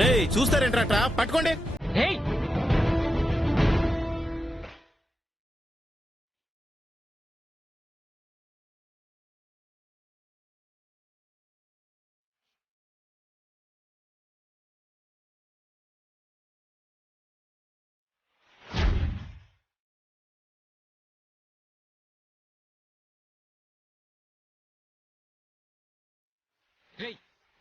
రేయ్ చూస్తారేంట్రా పట్టుకోండి.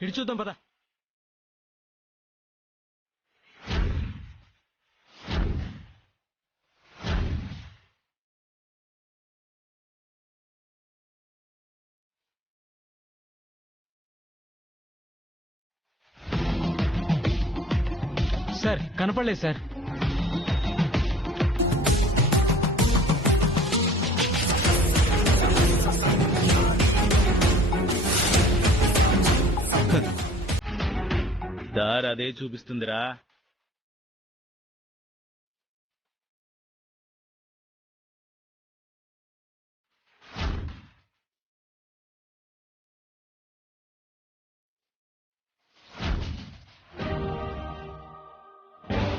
ఇటు చూద్దాం పద. సార్ కనపడలేదు సార్. దారి అదే చూపిస్తుందిరా.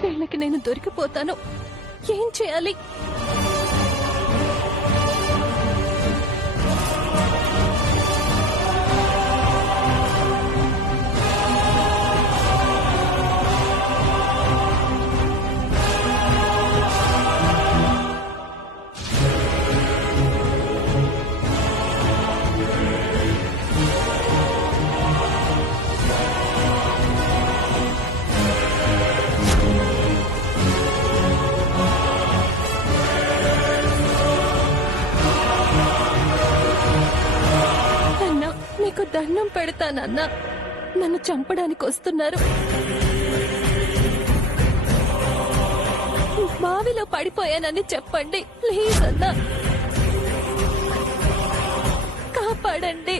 వీళ్ళకి నేను దొరికిపోతాను. ఏం చేయాలి? నీకు దండం పెడతానన్నా, నన్ను చంపడానికి వస్తున్నారు. బావిలో పడిపోయానని చెప్పండి ప్లీజ్ అన్నా, కాపాడండి.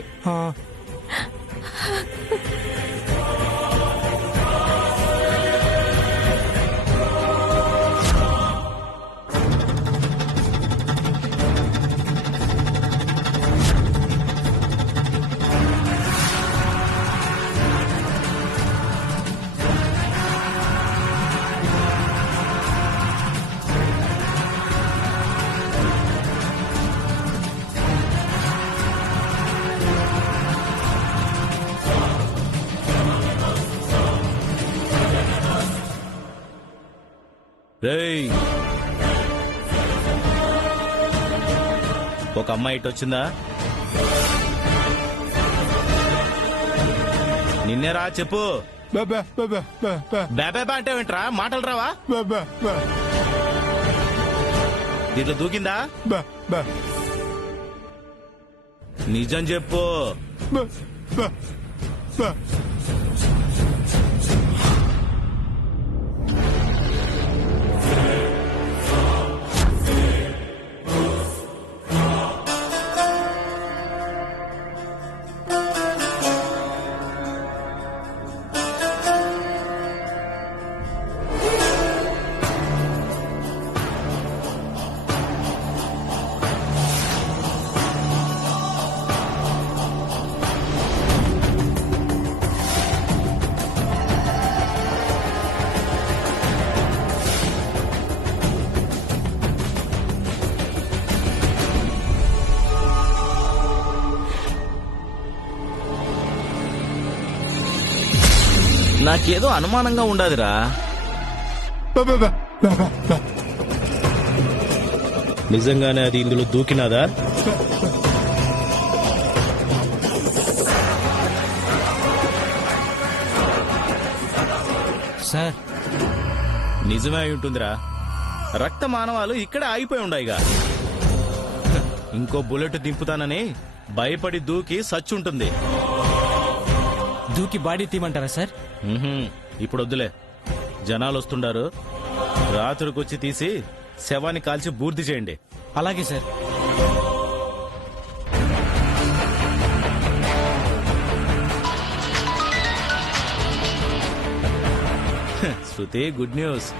రేయ్ ఒక అమ్మాయి ఇటు వచ్చిందా? నిన్నేరా చెప్పు. బేబేబా అంటే ఏంట్రా? మాటలు రావా? దీంట్లో దూకిందా? నిజం చెప్పు. నాకేదో అనుమానంగా ఉండాదిరా. నిజంగానే అది ఇందులో దూకినాదా? సార్ నిజమే అయి ఉంటుందిరా. రక్త మానవాలు ఇక్కడే ఆగిపోయి ఉండాయిగా. ఇంకో బుల్లెట్ దింపుతానని భయపడి దూకి సచ్చుంటుంది. దూకి బాడీ తీయమంటారా సార్? ఇప్పుడు వద్దులే, జనాలు వస్తుండారు. రాత్రికొచ్చి తీసి శవాన్ని కాల్చి బూర్ది చేయండి. అలాగే సార్. శృతి, గుడ్ న్యూస్.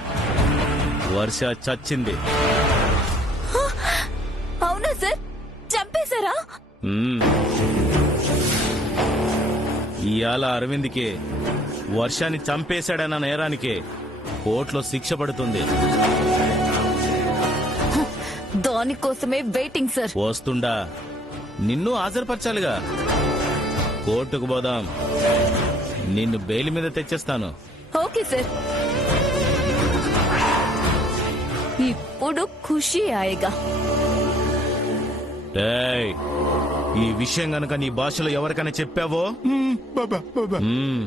వర్ష చచ్చింది. అవునా సార్? చంపేశారా? ఇవాళ అరవింద్కి వర్షాన్ని చంపేశాడన్న నేరానికి కోర్టులో శిక్ష పడుతుంది. దానికోసమే వెయిటింగ్ సార్. వస్తుండా నిన్ను హాజరుపరచాలిగా. కోర్టుకు పోదాం, నిన్ను బెయిల్ మీద తెచ్చేస్తాను. Okay sir. ఇప్పుడు ఖుషి ఆయేగా. ఏయ్, ఈ విషయం గనక నీ భాషలో ఎవరికైనా చెప్పావో మ్మ్.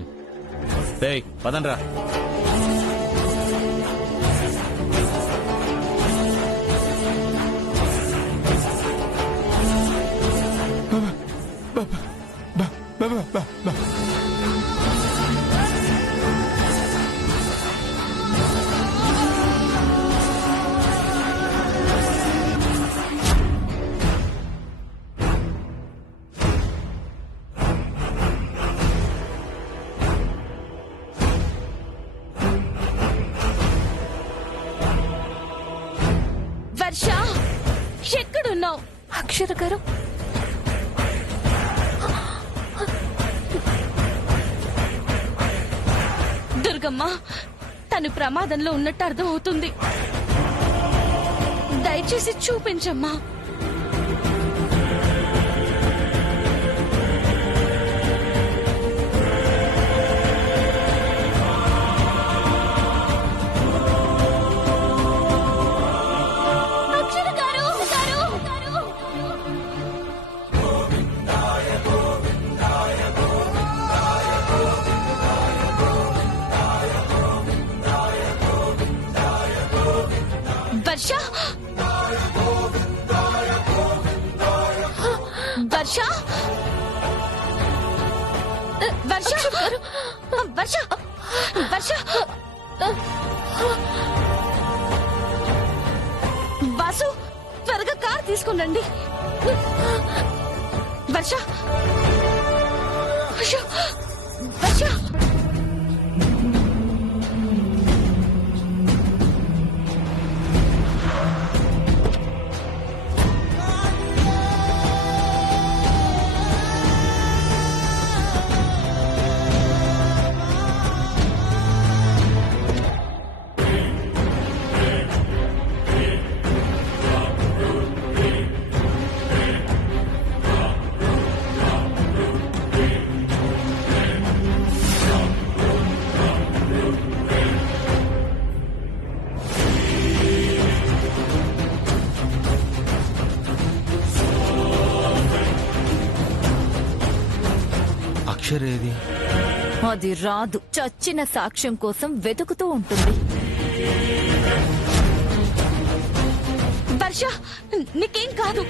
ఏయ్, పదండ్రా. వర్ష, ఎక్కడున్నావు? అక్షర గారు, దుర్గమ్మ, తను ప్రమాదంలో ఉన్నట్టు అర్థం అవుతుంది. దయచేసి చూపించమ్మా. అక్షర గారు, వర్ష, వర్ష, వర్ష, వర్ష, వర్ష, వాసు, త్వరగా కార్ తీసుకునండి. వర్ష, వర్ష, వర్ష. అక్షరేది? అది రాదు. చచ్చిన సాక్ష్యం కోసం వెతుకుతూ ఉంటుంది. వర్ష, నీకేం కాదు.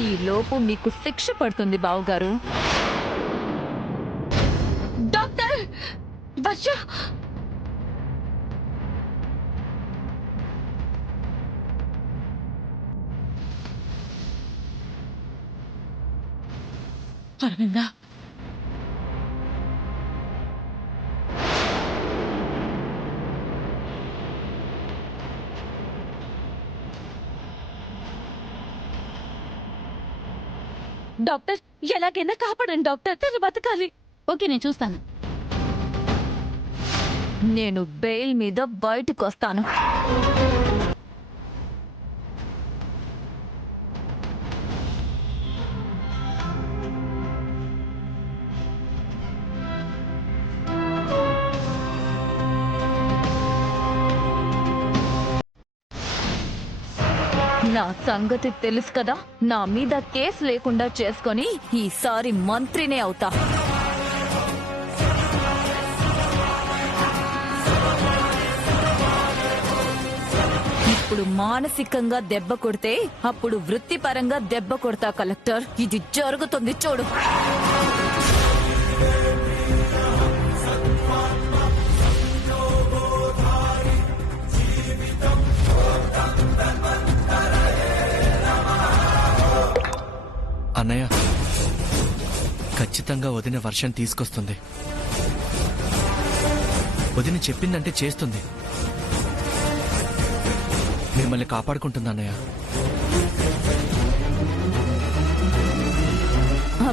ఈ లోపు మీకు శిక్ష పడుతుంది బావుగారు. డాక్టర్, వర్ష, అరవిందా, డాక్టర్, ఎలాగైనా కాపాడండి డాక్టర్, తను బతకాలి. ఓకే, నేను చూస్తాను. నేను బెయిల్ మీద బయటకు వస్తాను. నా సంగతి తెలుసు కదా. నా మీద కేసు లేకుండా చేసుకొని ఈసారి మంత్రినే అవుతా. ఇప్పుడు మానసికంగా దెబ్బ కొడితే అప్పుడు వృత్తిపరంగా దెబ్బ కొడతా కలెక్టర్. ఇది జరుగుతుంది చూడు. అన్నయ్య, ఖచ్చితంగా వదిన వర్షం తీసుకొస్తుంది. వదిన చెప్పిందంటే చేస్తుంది. మిమ్మల్ని కాపాడుకుంటుంది అన్నయ్య.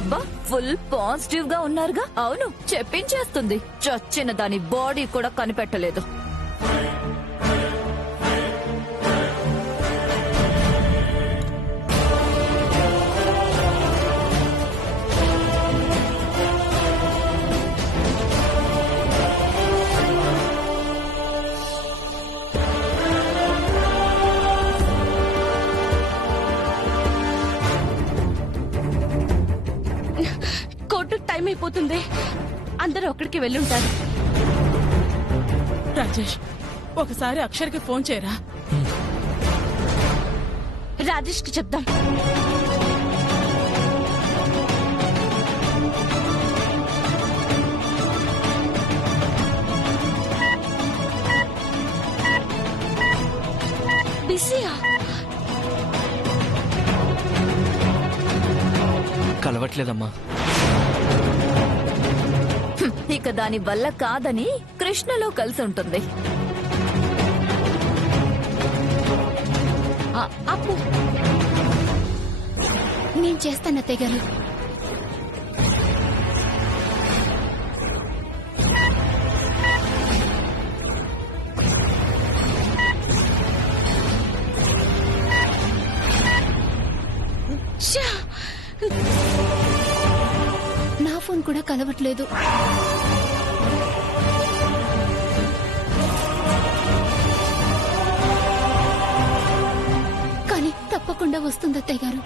అబ్బా ఫుల్ పాజిటివ్ గా ఉన్నారుగా. అవును, చెప్పించేస్తుంది. చచ్చిన దాని బాడీ కూడా కనిపెట్టలేదు. కోర్టు టైం అయిపోతుంది. అందరూ అక్కడికి వెళ్ళుంటారు. రాజేష్, ఒకసారి అక్షర్కి ఫోన్ చేయరా. రాజేష్ కి చెప్దాం. బిజీయా? కలవట్లేదమ్మా. ఇక దాని వల్ల కాదని కృష్ణలో కలిసి ఉంటుంది. అప్పు నేను చేస్తాను అత్తయ్య గారు. నా ఫోన్ కూడా కలవట్లేదు. కానీ తప్పకుండా వస్తుంది అత్తయ్య గారు.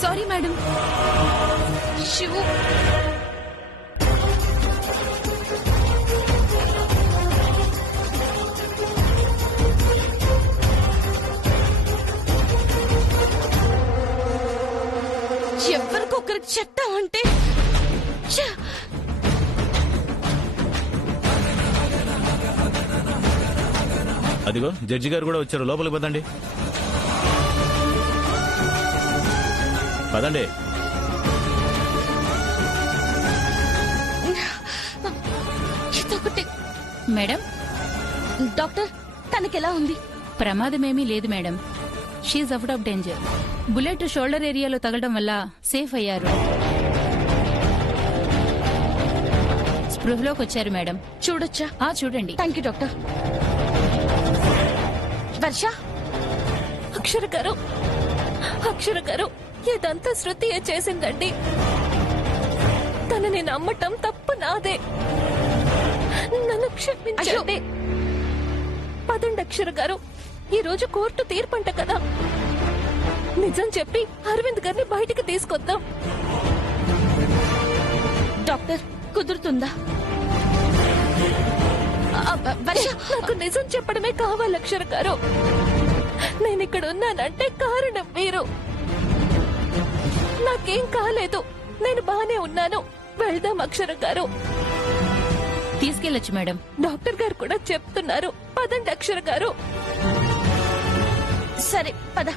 Sorry madam. శివు, ఎవరికొకరికి చెప్తామంటే అదిగో జడ్జి గారు కూడా వచ్చారు. లోపలికి పదండి. పదండి. ఇదొకటి. మేడం, డాక్టర్, తనకెలా ఉంది? ప్రమాదమేమీ లేదు madam. She out of danger. Bullet shoulder ఏరియాలో తగలడం వల్ల సేఫ్ అయ్యారు. స్పృహలోకి వచ్చారు మేడం. చూడొచ్చా? చూడండి. Thank you doctor. Varsha, Akshara గారు, అక్షర గారు, ఇదంతా శృతియే చేసిందండి. తనని నమ్మటం తప్పు నాదే. నన్ను క్షమించండి. పదండి అక్షర గారు, ఈ రోజు కోర్టు తీర్పంట కదా. నిజం చెప్పి అరవింద్ గారిని బయటికి తీసుకొద్దాం. డాక్టర్, కుదురుతుందా? వర్ష, నాకు నిజం చెప్పడమే కావాలి అక్షర గారు. నేను ఇక్కడ ఉన్నానంటే కారణం మీరు. నాకేం కాలేదు, నేను బానే ఉన్నాను. వెళ్దాం అక్షర గారు. తీసుకెళ్లొచ్చు మేడం. డాక్టర్ గారు కూడా చెప్తున్నారు. పదండి అక్షర గారు. సరే పద.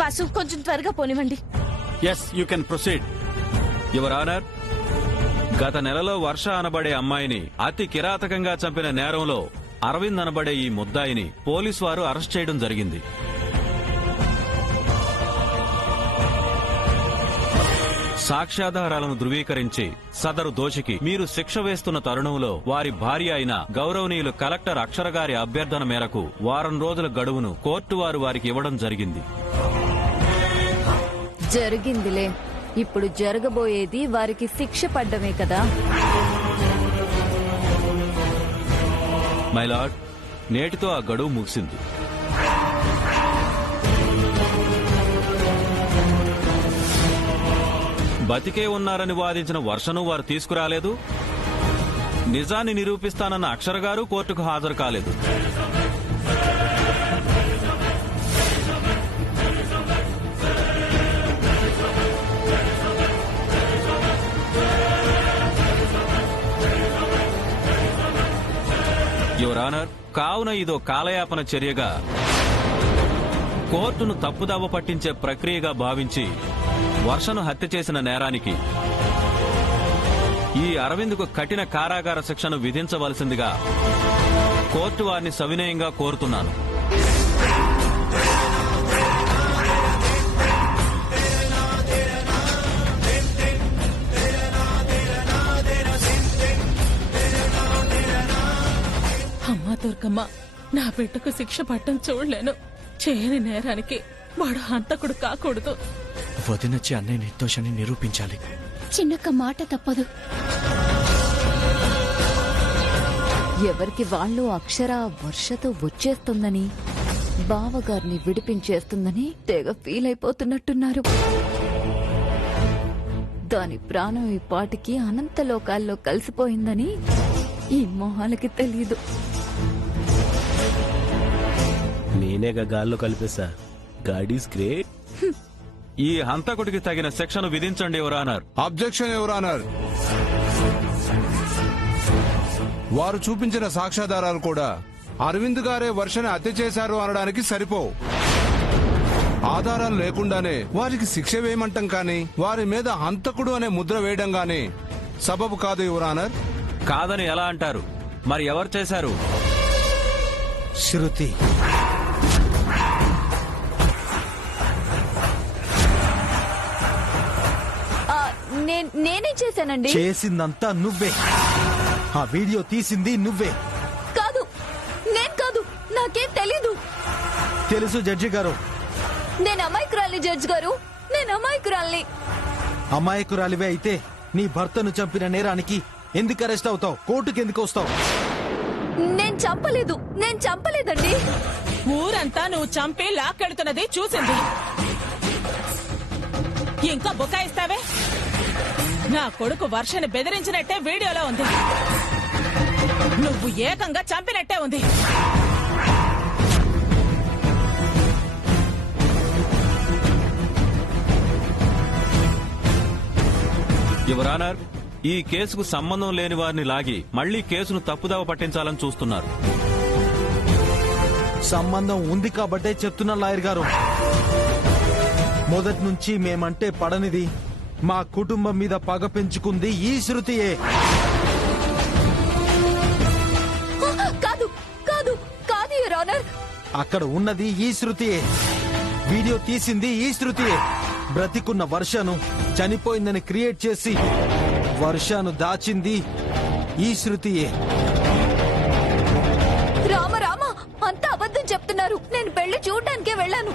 వాసు, కొంచెం త్వరగా పోనివ్వండి. Yes, you can proceed. Your honour, గత నెలలో వర్ష అనబడే అమ్మాయిని అతి కిరాతకంగా చంపిన నేరంలో అరవింద్ అనబడే ఈ ముద్దాయిని పోలీసు వారు అరెస్ట్ చేయడం జరిగింది. సాక్ష్యాధారాలను ధృవీకరించి సదరు దోషికి మీరు శిక్ష వేస్తున్న తరుణంలో వారి భార్య అయిన గౌరవనీయులు కలెక్టర్ అక్షర గారి అభ్యర్థన మేరకు వారం రోజుల గడువును కోర్టు వారు వారికి ఇవ్వడం జరిగింది. జరిగిందిలే. ఇప్పుడు జరగబోయేది వారికి శిక్ష పడ్డమే కదా. మై లార్డ్, నేటితో ఆ గడువు ముగిసింది. బతికే ఉన్నారని వాదించిన వర్షను వారు తీసుకురాలేదు. నిజాన్ని నిరూపిస్తానన్న అక్షర గారు కోర్టుకు హాజరు కాలేదు. యువర్ ఆనర్, కావున ఇదో కాలయాపన చర్యగా కోర్టును తప్పుదవ పట్టించే ప్రక్రియగా భావించి వర్షను హత్య చేసిన నేరానికి ఈ అరవింద్కు కఠిన కారాగార శిక్షను విధించవలసిందిగా కోర్టు వారిని సవినయంగా కోరుతున్నాను. అమ్మా దుర్గమ్మ, నా బిడ్డకు శిక్ష పట్టం చూడలేను. చేయని నేరానికి వాడు హంతకుడు కాకూడదు. వదినొచ్చి అన్నయ్య నిర్దోషాన్ని నిరూపించాలి. చిన్నక్క మాట తప్పదు. ఎవరికి వాళ్ళు అక్షర వర్షతో వచ్చేస్తుందని, బావగారిని విడిపించేస్తుందని తెగ ఫీల్ అయిపోతున్నట్టున్నారు. దాని ప్రాణం ఈ పాటికి అనంత లోకాల్లో కలిసిపోయిందని ఈ మొహాలకి తెలీదు. నేనేగా గాల్లో కలిపేశా. గాడీస్ గ్రేట్. ఈ హంతకుడికి తగిన శిక్షను విధించండి your honour. Objection your honour. వారు చూపించిన సాక్ష్యాధారాలు కూడా అరవింద్ గారే వర్షని హత్య చేశారు అనడానికి సరిపోవు. ఆధారాలు లేకుండానే వారికి శిక్ష వేయమంటం కానీ, వారి మీద హంతకుడు అనే ముద్ర వేయడం గానీ సబబు కాదు యువర్ ఆనర్. కాదని ఎలా అంటారు? మరి ఎవరు చేశారు? శృతి. నేనే చేశానండి. చేసిందంతా నువ్వే. ఆ వీడియో తీసింది నువ్వే. కాదు, నేను కాదు. నాకేం తెలీదు. తెలుసు జడ్జి గారు. నేను అమాయకురాలి జడ్జి గారు. నేను అమాయకురాల్ని. అమాయకురాలివే అయితే నీ భర్తను చంపిన నేరానికి ఎందుకు అరెస్ట్ అవుతావు? కోర్టుకి ఎందుకు వస్తావు? నేను చంపలేదు. నేను చంపలేదండి. ఊరంతా నువ్వు చంపి లాక్కెడుతున్నది చూసింది. ఇంకా బుకాయిస్తావే? నా కొడుకు వర్షని బెదిరించినట్టే వీడియోలో ఉంది. నువ్వు ఏకంగా చంపినట్టే ఉంది. యువర్ ఆనర్, ఈ కేసుకు సంబంధం లేని వారిని లాగి మళ్లీ కేసును తప్పుదవ పట్టించాలని చూస్తున్నారు. సంబంధం ఉంది కాబట్టే చెప్తున్నా లాయర్ గారు. మొదటి నుంచి మేమంటే పడనిది, మా కుటుంబం మీద పగ పెంచుకుంది ఈ శృతియే. కాదు కాదు కాదు యువర్ ఆనర్. అక్కడ ఉన్నది ఈ శృతియే. వీడియో తీసింది ఈ శృతియే. బ్రతికున్న వర్షను చనిపోయిందని క్రియేట్ చేసి వర్షను దాచింది ఈ శృతియే. రామ రామ, అంతా అబద్ధం చెప్తున్నారు. నేను పెళ్లి చూడడానికే వెళ్ళాను.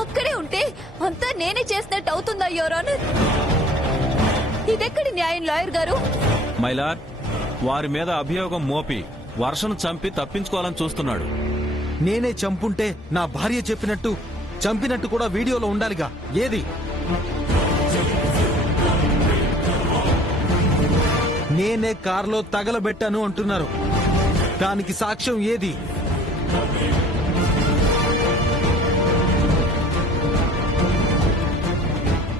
అక్కడే ఉంటే అంతా నేనే చేసినట్టు అవుతుందా యువర్ ఆనర్? ఇదెక్కడి న్యాయం లాయర్ గారు? మై లార్డ్, వారి మీద అభియోగం మోపి వర్షను చంపి తప్పించుకోవాలని చూస్తున్నాడు. నేనే చంపుంటే నా భార్య చెప్పినట్టు చంపినట్టు కూడా వీడియోలో ఉండాలిగా. ఏది? నేనే కారులో తగలబెట్టాను అంటున్నారు. దానికి సాక్ష్యం ఏది?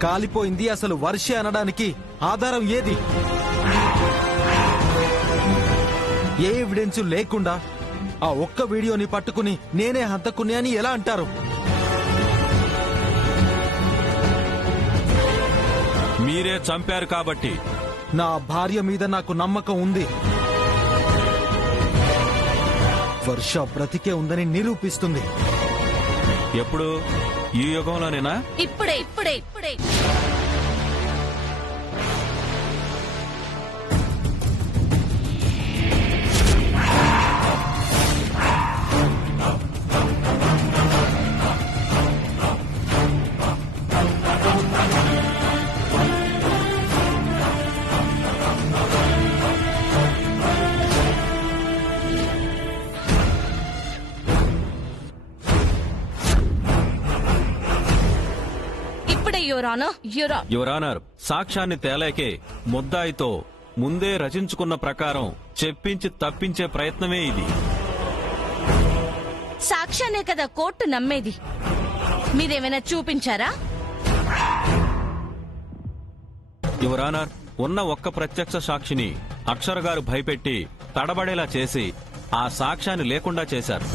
కాలిపోయింది అసలు వర్షే అనడానికి ఆధారం ఏది? ఏ ఎవిడెన్స్ లేకుండా ఆ ఒక్క వీడియోని పట్టుకుని నేనే హంతకుని అని ఎలా అంటారు? మీరే చంపారు కాబట్టి. నా భార్య మీద నాకు నమ్మకం ఉంది. వర్ష బ్రతికే ఉందని నిరూపిస్తుంది. ఎప్పుడు? ఈ యుగంలోనేనా? ఇప్పుడే ఇప్పుడే ఇప్పుడే. యువరానా యురా యువర్ ఆనర్, సాక్ష్యాన్ని తేలేకే ముద్దాయితో ముందే రచించుకున్న ప్రకారం చెప్పించి తప్పించే ప్రయత్నమే ఇది. సాక్ష్యాన్నే కదా కోర్టు నమ్మేది. మీరేమైనా చూపించారా? యువర్ ఆనర్, ఉన్న ఒక్క ప్రత్యక్ష సాక్షిని అక్షర గారు భయపెట్టి తడబడేలా చేసి ఆ సాక్ష్యాన్ని లేకుండా చేశారు.